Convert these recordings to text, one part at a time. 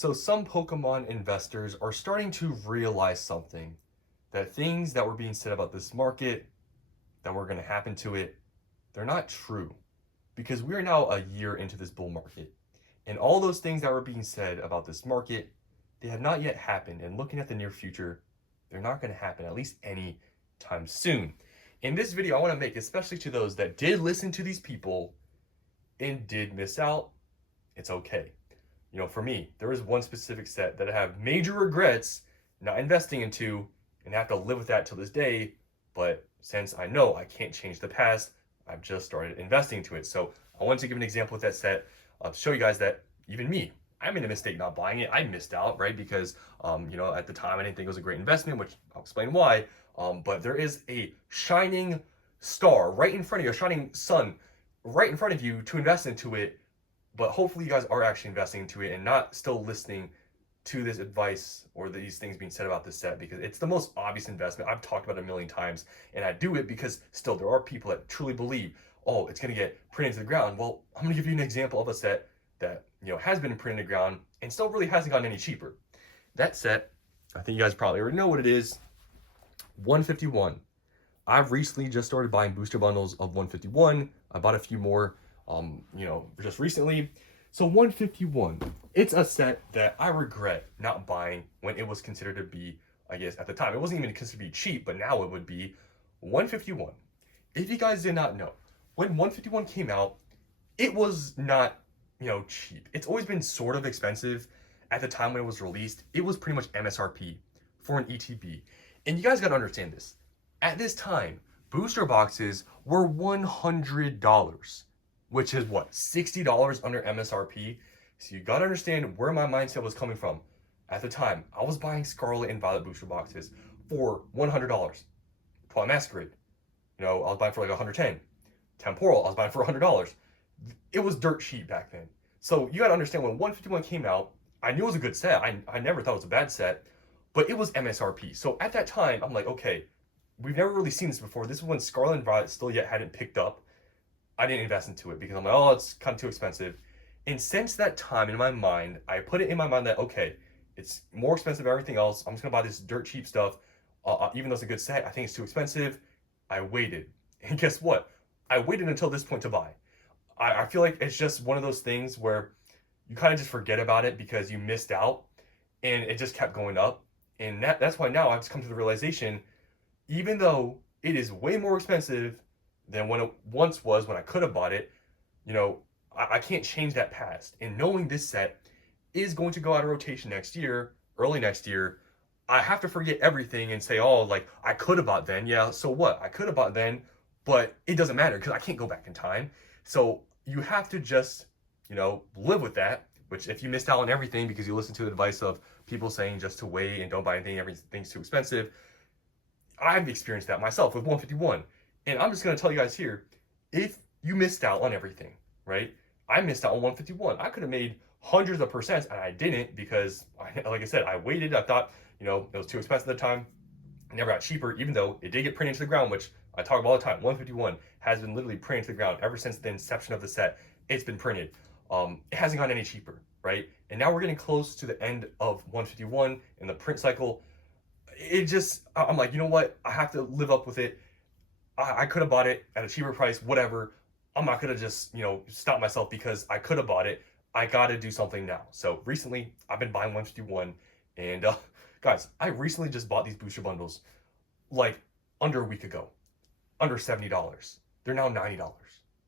So some Pokemon investors are starting to realize something, that things that were being said about this market, that were going to happen to it, they're not true. Because we are now a year into this bull market. And all those things that were being said about this market, they have not yet happened. And looking at the near future, they're not going to happen, at least any time soon. In this video, I want to make, especially to those that did listen to these people and did miss out, it's okay. For me, there is one specific set that I have major regrets not investing into, and I have to live with that till this day. But since I know I can't change the past, I've just started investing into it. So I wanted to give an example with that set to show you guys that even me, I made a mistake not buying it. I missed out, right? Because, at the time I didn't think it was a great investment, which I'll explain why. But there is a shining star right in front of you, a shining sun right in front of you to invest into it. But hopefully you guys are actually investing into it and not still listening to this advice or these things being said about this set, because it's the most obvious investment. I've talked about it a million times, and I do it because still there are people that truly believe, oh, it's going to get printed into the ground. Well, I'm going to give you an example of a set that has been printed into the ground and still really hasn't gotten any cheaper. That set, I think you guys probably already know what it is. 151. I've recently just started buying booster bundles of 151. I bought a few more just recently. So 151, it's a set that I regret not buying when it was considered to be, I guess at the time, it wasn't even considered to be cheap, but now it would be 151. If you guys did not know, when 151 came out, it was not, cheap. It's always been sort of expensive. At the time when it was released, it was pretty much MSRP for an ETB. And you guys gotta understand this. At this time, booster boxes were $100. Which is what, $60 under MSRP? So you gotta understand where my mindset was coming from. At the time, I was buying Scarlet and Violet booster boxes for $100. Twilight Masquerade, I was buying for like 110. Temporal, I was buying for $100. It was dirt cheap back then. So you gotta understand, when 151 came out, I knew it was a good set. I never thought it was a bad set, but it was MSRP. So at that time, I'm like, okay, we've never really seen this before. This is when Scarlet and Violet still yet hadn't picked up. I didn't invest into it because I'm like, oh, it's kind of too expensive. And since that time in my mind, I put it in my mind that, okay, it's more expensive than everything else. I'm just gonna buy this dirt cheap stuff. Even though it's a good set, I think it's too expensive. I waited. And guess what? I waited until this point to buy. I feel like it's just one of those things where you kind of just forget about it because you missed out and it just kept going up. And that's why now I've just come to the realization, even though it is way more expensive than when it once was, when I could have bought it, I can't change that past. And knowing this set is going to go out of rotation next year, early next year, I have to forget everything and say, oh, like, I could have bought then. Yeah, so what? I could have bought then, but it doesn't matter because I can't go back in time. So you have to just, live with that, which if you missed out on everything because you listened to the advice of people saying just to wait and don't buy anything, everything's too expensive. I've experienced that myself with 151. And I'm just going to tell you guys here, if you missed out on everything, right? I missed out on 151. I could have made hundreds of percents, and I didn't because, like I said, I waited. I thought, it was too expensive at the time. It never got cheaper, even though it did get printed into the ground, which I talk about all the time. 151 has been literally printed to the ground ever since the inception of the set. It's been printed. It hasn't gotten any cheaper, right? And now we're getting close to the end of 151 in the print cycle. I'm like, you know what? I have to live up with it. I could have bought it at a cheaper price, whatever. I'm not going to just, stop myself because I could have bought it. I got to do something now. So recently, I've been buying 151. And guys, I recently just bought these booster bundles like under a week ago. Under $70. They're now $90.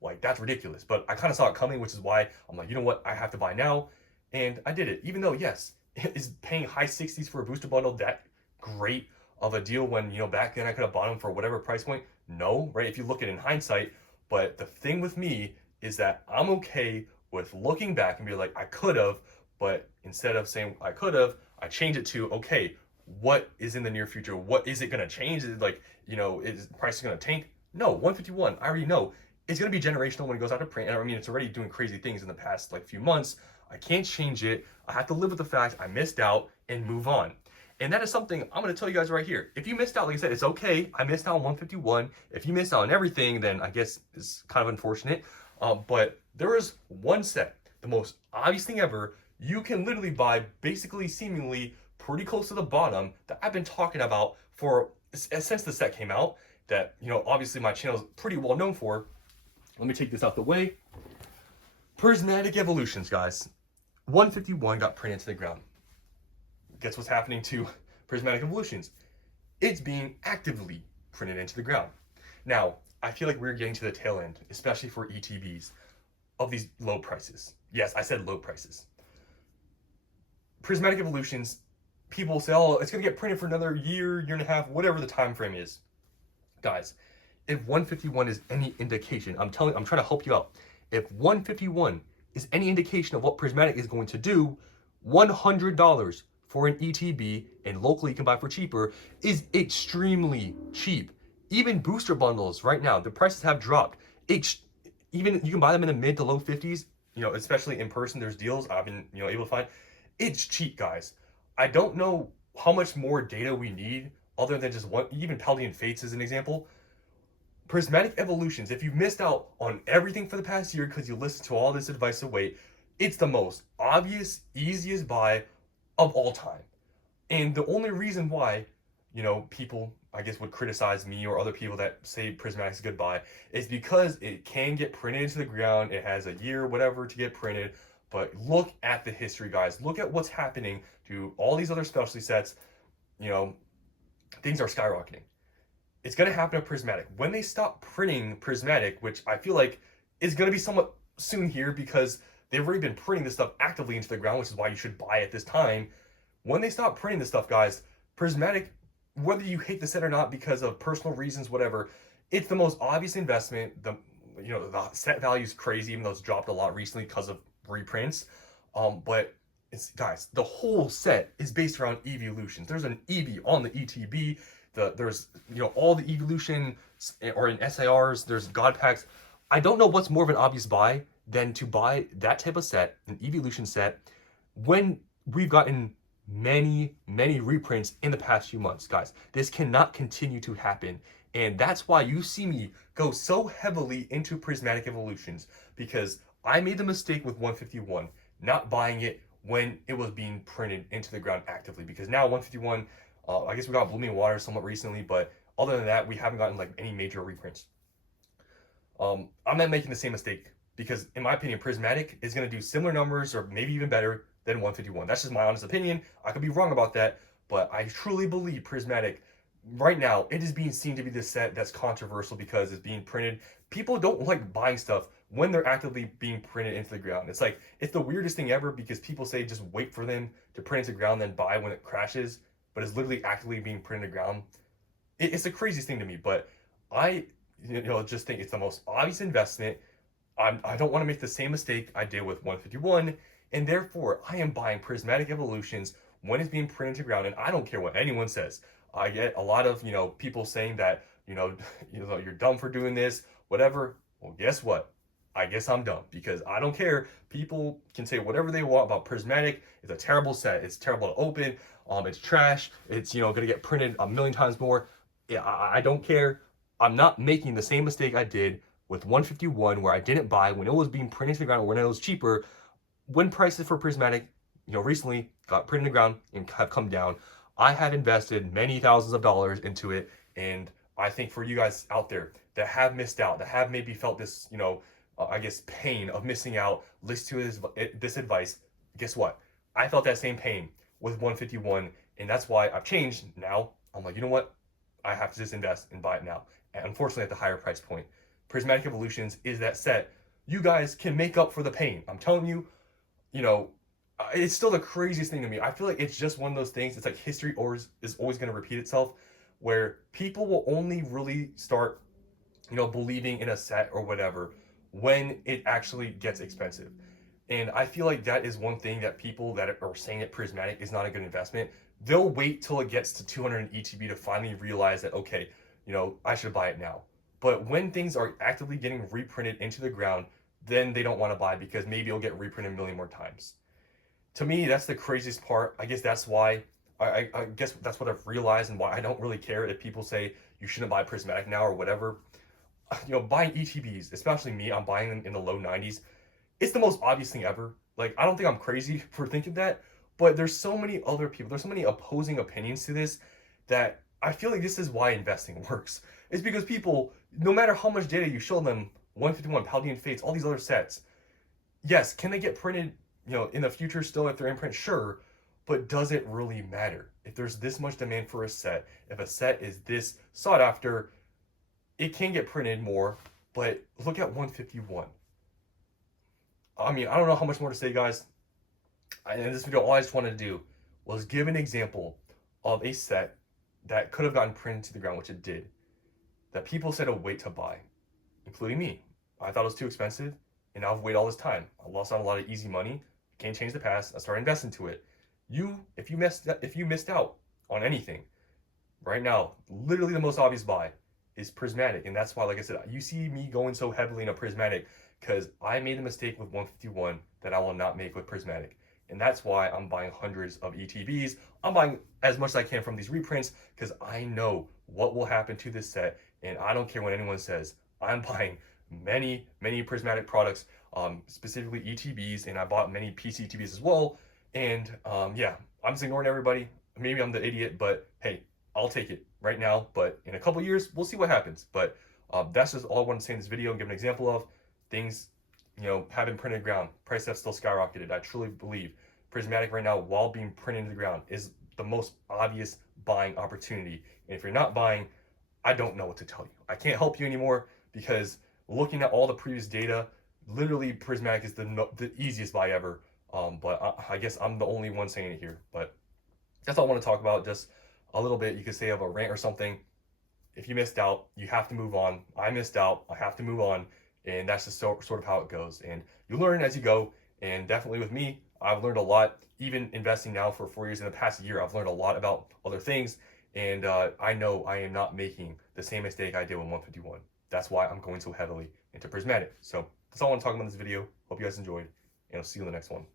Like, that's ridiculous. But I kind of saw it coming, which is why I'm like, you know what? I have to buy now. And I did it. Even though, yes, is paying high 60s for a booster bundle that great of a deal when, back then I could have bought them for whatever price point? No, right? If you look at it in hindsight. But the thing with me is that I'm okay with looking back and be like, I could have, but instead of saying I could have, I change it to, okay, what is in the near future? What is it going to change? Is it like, is the price going to tank? No, 151, I already know. It's going to be generational when it goes out to print. And I mean, it's already doing crazy things in the past few months. I can't change it. I have to live with the fact I missed out and move on. And that is something I'm going to tell you guys right here. If you missed out, like I said, it's okay. I missed out on 151. If you missed out on everything, then I guess it's kind of unfortunate. But there is one set, the most obvious thing ever, you can literally buy basically seemingly pretty close to the bottom that I've been talking about for since the set came out, that obviously my channel is pretty well known for. Let me take this out the way. Prismatic Evolutions, guys. 151 got printed to the ground. Guess what's happening to Prismatic Evolutions? It's being actively printed into the ground. Now, I feel like we're getting to the tail end, especially for ETBs, of these low prices. Yes, I said low prices. Prismatic Evolutions, people say, oh, it's going to get printed for another year, year and a half, whatever the time frame is. Guys, if 151 is any indication, I'm trying to help you out. If 151 is any indication of what Prismatic is going to do, $100 for an ETB, and locally you can buy for cheaper, is extremely cheap. Even booster bundles right now, the prices have dropped. Even you can buy them in the mid to low 50s, especially in person, there's deals I've been able to find. It's cheap, guys. I don't know how much more data we need other than just one, even Paldean Fates as an example. Prismatic Evolutions, if you've missed out on everything for the past year because you listened to all this advice to wait, it's the most obvious, easiest buy of all time. And the only reason why, people, I guess, would criticize me or other people that say Prismatic is a good buy is because it can get printed into the ground. It has a year, whatever, to get printed. But look at the history, guys. Look at what's happening to all these other specialty sets. Things are skyrocketing. It's going to happen to Prismatic. When they stop printing Prismatic, which I feel like is going to be somewhat soon here because they've already been printing this stuff actively into the ground, which is why you should buy at this time. When they stop printing this stuff, guys, Prismatic, whether you hate the set or not because of personal reasons, whatever, it's the most obvious investment. The set value is crazy, even though it's dropped a lot recently because of reprints. But it's, guys, the whole set is based around evolutions. There's an EV on the ETB. There's all the evolution or in SIRs. There's God packs. I don't know what's more of an obvious buy than to buy that type of set, an evolution set, when we've gotten many reprints in the past few months, guys. This cannot continue to happen, and that's why you see me go so heavily into Prismatic Evolutions, because I made the mistake with 151 not buying it when it was being printed into the ground actively, because now 151, I guess we got Blooming Water somewhat recently, but other than that, we haven't gotten like any major reprints. I'm not making the same mistake because, in my opinion, Prismatic is going to do similar numbers or maybe even better than 151. That's just my honest opinion. I could be wrong about that, but I truly believe Prismatic, right now, it is being seen to be the set that's controversial because it's being printed. People don't like buying stuff when they're actively being printed into the ground. It's like, it's the weirdest thing ever because people say just wait for them to print into the ground, then buy when it crashes, but it's literally actively being printed in the ground. It's the craziest thing to me, but I just think it's the most obvious investment. I don't want to make the same mistake I did with 151, and therefore I am buying Prismatic Evolutions when it's being printed to ground, and I don't care what anyone says. I get a lot of people saying that you're dumb for doing this, whatever. Well, guess what? I guess I'm dumb because I don't care. People can say whatever they want about Prismatic. It's a terrible set. It's terrible to open. It's trash. It's gonna get printed a million times more. Yeah, I don't care. I'm not making the same mistake I did with 151 where I didn't buy when it was being printed to the ground or when it was cheaper. When prices for Prismatic, recently got printed to the ground and have come down, I have invested many thousands of dollars into it, and I think for you guys out there that have missed out, that have maybe felt this, I guess, pain of missing out, listen to this advice, guess what? I felt that same pain with 151, and that's why I've changed now. I'm like, you know what? I have to just invest and buy it now. And unfortunately, at the higher price point. Prismatic Evolutions is that set. You guys can make up for the pain. I'm telling you, it's still the craziest thing to me. I feel like it's just one of those things. It's like history is always going to repeat itself, where people will only really start, believing in a set or whatever when it actually gets expensive. And I feel like that is one thing that people that are saying that Prismatic is not a good investment, they'll wait till it gets to 200 ETB to finally realize that, okay, I should buy it now. But when things are actively getting reprinted into the ground, then they don't want to buy because maybe it'll get reprinted a million more times. To me, that's the craziest part. I guess that's why, I guess that's what I've realized and why I don't really care if people say you shouldn't buy Prismatic now or whatever. Buying ETBs, especially me, I'm buying them in the low 90s. It's the most obvious thing ever. Like, I don't think I'm crazy for thinking that, but there's so many other people, there's so many opposing opinions to this that I feel like this is why investing works. It's because people, no matter how much data you show them, 151, Paldean Fates, all these other sets, yes, can they get printed, in the future still if they're in print? Sure, but does it really matter? If there's this much demand for a set, if a set is this sought after, it can get printed more, but look at 151. I mean, I don't know how much more to say, guys. In this video, all I just wanted to do was give an example of a set that could have gotten printed to the ground, which it did, that people said a wait to buy, including me. I thought it was too expensive, and now I've waited all this time. I lost out a lot of easy money. Can't change the past. I started investing into it. If you missed out on anything, right now, literally the most obvious buy is Prismatic, and that's why, like I said, you see me going so heavily into Prismatic because I made a mistake with 151 that I will not make with Prismatic. And that's why I'm buying hundreds of ETBs. I'm buying as much as I can from these reprints because I know what will happen to this set, and I don't care what anyone says. I'm buying many, many Prismatic products, specifically ETBs, and I bought many PC ETBs as well. And yeah, I'm just ignoring everybody. Maybe I'm the idiot, but hey, I'll take it right now. But in a couple years, we'll see what happens. But that's just all I want to say in this video and give an example of things, have been printed ground. Price have still skyrocketed. I truly believe Prismatic right now, while being printed into the ground, is the most obvious buying opportunity. And if you're not buying, I don't know what to tell you. I can't help you anymore because looking at all the previous data, literally Prismatic is the easiest buy ever. But I guess I'm the only one saying it here. But that's all I want to talk about. Just a little bit. You could say of a rant or something. If you missed out, you have to move on. I missed out. I have to move on. And that's just sort of how it goes. And you learn as you go. And definitely with me, I've learned a lot. Even investing now for 4 years, in the past year, I've learned a lot about other things. And I know I am not making the same mistake I did with 151. That's why I'm going so heavily into Prismatic. So that's all I want to talk about in this video. Hope you guys enjoyed, and I'll see you in the next one.